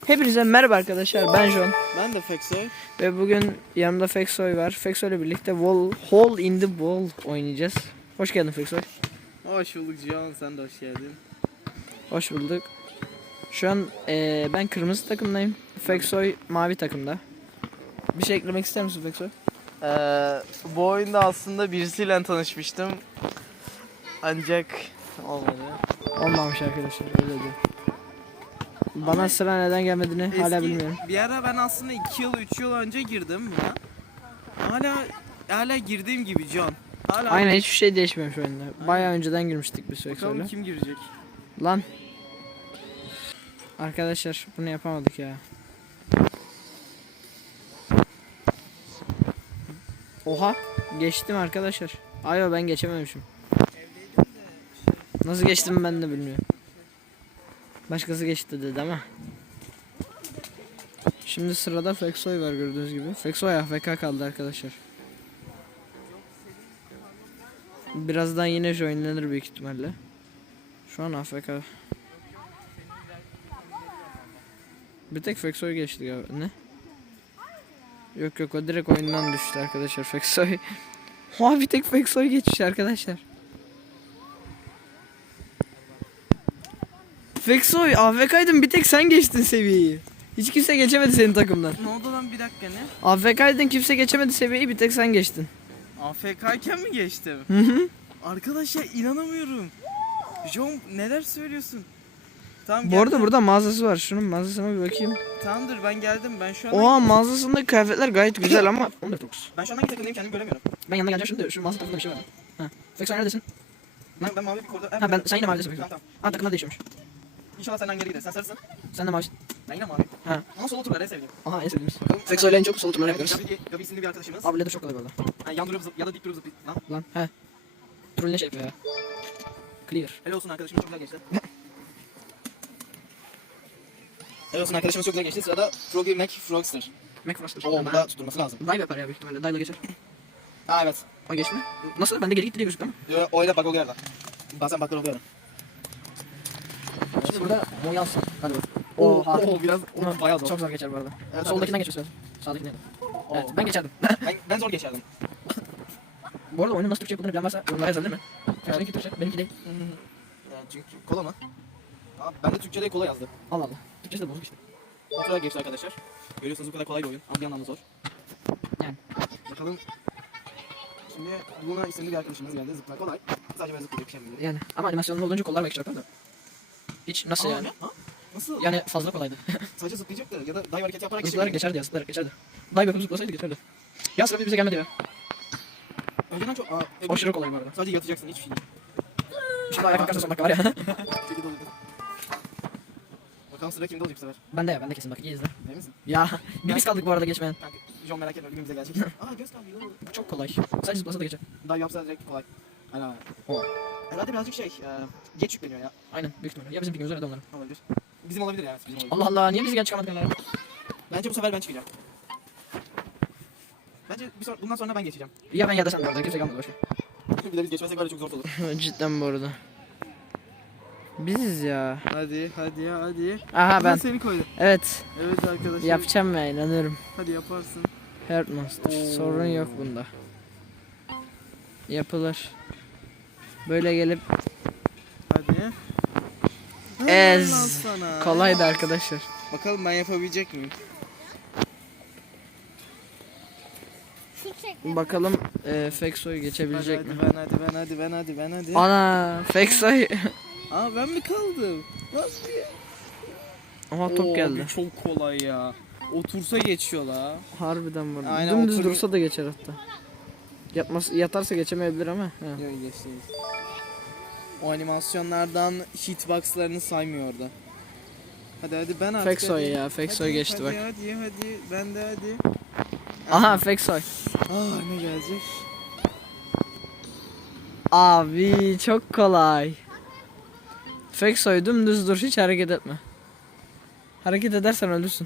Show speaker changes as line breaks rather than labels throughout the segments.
Hepinize merhaba arkadaşlar, ben John
Ben de Feksoy.
ve bugün yanımda Feksoy var. Feksoy ile birlikte Hole in the Wall oynayacağız. Hoş geldin Feksoy.
Hoş bulduk Cihan, sen de hoş geldin.
Hoş bulduk. Şu an ben kırmızı takımdayım. Feksoy mavi takımda. Bir şey eklemek ister misin Feksoy?
Bu oyunda aslında birisiyle tanışmıştım. Ancak olmadı.
Olmamış arkadaşlar, öyle diyor. Bana sıra neden gelmediğini hala bilmiyorum.
Bir ara ben aslında 2 yıl 3 yıl önce girdim buna. Hala girdiğim gibi John. Hala
Aynen, hiçbir şey değişmemiş oyunda. Bayağı önceden girmiştik biz
bakalım
Feksoy'la.
kim girecek.
Lan. Arkadaşlar bunu yapamadık ya. Oha, geçtim arkadaşlar. Ayo, ben geçememişim. Nasıl geçtim ben de bilmiyorum. Başkası geçti dedi ama. Şimdi sırada Feksoy var, gördüğünüz gibi. Feksoy AFK kaldı arkadaşlar. Birazdan yine joinlenir büyük ihtimalle. Şu an AFK. Bir tek Feksoy geçti galiba. Ne? Yok, o direkt oyundan düştü arkadaşlar Feksoy. Ha, bir tek Feksoy geçmiş arkadaşlar. Feksoy AFK'ydın, bir tek sen geçtin seviyeyi. Hiç kimse geçemedi senin takımdan.
Ne oldu lan, bir dakika, ne?
AFK'ydın, kimse geçemedi seviyeyi, bir tek sen geçtin.
AFK'yken mi geçtim?
Hı hı.
Arkadaşlar inanamıyorum. John neler söylüyorsun? Tamam,
Bu arada
geldim.
burada mağazası var. Şunun mağazasına bir bakayım.
Tamamdır, ben geldim. Ben şu an
Oha, mağazasında kıyafetler gayet güzel ama 14.9.
Ben şu an hangi takımdayım kendimi göremiyorum.
Ben yanına geleceğim şimdi, şu mağaza tarafında bir şey var. Ha. Feksoy neredesin?
Ben mavi bir koridor.
Ha, sen yine mavidesin.
Tamam, tamam.
Ha, takımlar değişiyormuş.
İnşallah senden geri gideriz. Sen sarısın.
Sen de mavisin.
Ben yine mavi.
Ha.
Ama solo turları en sevdiğim.
Aha, en sevdiğimiz.
Bakalım.
Feksoy'la en çok solo turları yapıyoruz.
Gabi isimli bir arkadaşımız.
Abi de çok kolay bu arada.
Yani yan durup ya da dik durup lan.
Lan he. Troll ne şey yapıyor ya? Clear.
Helal olsun, arkadaşımız çok güzel geçti. Helal olsun, arkadaşımız çok güzel geçti. Sırada Froggy Frogster.
Macfroster.
O onda tutturması lazım.
Dive yapar ya büyük ihtimalle. Dive'la geçer.
Ha evet.
O geçme. Nasıl? Bende geri gitti diye gözüktü ama.
O ile bug oluyor da. Bazen bug'lar oluyor.
Şimdi burada Moyansın. Hadi bak.
Oha. Biraz bayağı zor.
Çok zor geçer bu arada.
Evet,
Soldakinden geçiyorsun. Sağdakinden. Evet, ben geçerdim.
ben zor geçerdim.
Bu arada oyunun nasıl Türkçe yapıldığını bilen varsa yorumlara yazabilir mi? Seninki Türkçe, benimki değil.
Çünkü kola mı? Aa, ben de Türkçe'de kola yazdı.
Allah Allah. Türkçesi de bozuk işte.
Kontrol geçti arkadaşlar. Görüyorsunuz bu kadar kolay bir oyun. Ama bir yandan da zor.
Yani.
Bakalım. Şimdi Luna isimli bir arkadaşımız geldi. Zıplar kolay. Sadece böyle zıplayacak bir şey mi?
Yani. Ama animasyonlu olunca kollar belki çarpar da. Hiç nasıl yani?
Ha? Nasıl?
Yani fazla kolaydı.
Sadece zıplayacak da ya da dive hareketi yaparak
Zıplayarak geçerdi ya, zıplayarak geçerdi. Dive yapıp zıplasaydı geçerdi. Ya sıra bize gelmedi ya.
Önceden çok...
Aşırı kolay bu arada.
Sadece yatacaksın, hiçbir şey değil.
Şimdi ayağa kalkarsa son dakika var ya.
Çekil oldu. Bakalım sıra kimde olacak bu sefer?
Ben de kesin bak, iyi izle.
Değil misin?
Ya bir biz kaldık bu arada geçmeyen.
Kanka, John merak etme, bir gün bize gelecek. Aa, göz kaldı. Yılan oldu.
Çok kolay. Sadece zıplasa da geçer.
Dive yapsa direkt kolay. Aynen.
O.
Herhalde birazcık geç yükleniyor ya.
Aynen, büyük ihtimalle. Ya bizim pingimiz öyle de onların.
Olabilir. Bizim olabilir yani. Bizim olabilir.
Allah Allah, niye biz genç çıkamadık onlara?
Bence bu sefer ben çıkacağım. Bence bundan sonra ben geçeceğim.
Ya ben ya da sen de orada, kimse kalmadı başka.
Bir de biz geçmezsek var ya, çok zor olur.
Cidden bu arada. Biziz ya.
Hadi ya hadi.
Aha, ben.
Seni koydum.
Evet.
Evet arkadaşlar.
Yapacağım ya, inanıyorum.
Hadi yaparsın.
Heart Monster. Sorun yok bunda. Yapılır. Böyle gelip
Hadi.
Ez.
Helal sana.
kolaydı arkadaşlar.
Bakalım ben yapabilecek miyim?
Bakalım Feksoy geçebilecek
Hadi,
mi?
hadi.
Ana, Feksoy.
Aa, ben mi kaldım? Nasıl ya?
Ama top geldi.
Abi çok kolay ya. Otursa geçiyor la.
Harbiden burada.
Aynen,
Dümdüz
otur-
dursa da geçer hatta. Yatarsa geçemeyebilir ama. He.
Yok, geçti. O animasyonlardan hitboxlarını saymıyor orada. Hadi ben artık.
Feksoy
hadi.
ya, Feksoy
Hadi,
geçti bak.
Hadi. Ben de hadi.
Aha, Feksoy.
Ne gelecek?
Abi çok kolay. Feksoy dümdüz dur, hiç hareket etme. Hareket edersen ölürsün.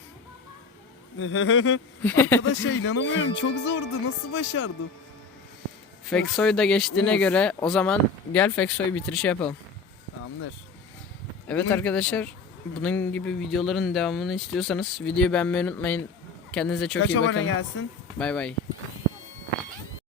Arkadaşlar inanamıyorum, çok zordu. Nasıl başardım?
Feksoy da geçtiğine
Of.
göre o zaman gel Feksoy bitirişi yapalım.
Tamamdır.
Evet
Bunun-
arkadaşlar, bunun gibi videoların devamını istiyorsanız videoyu beğenmeyi unutmayın. Kendinize çok
Kaç
iyi
abone
bakın.
gelsin?
Bay bay.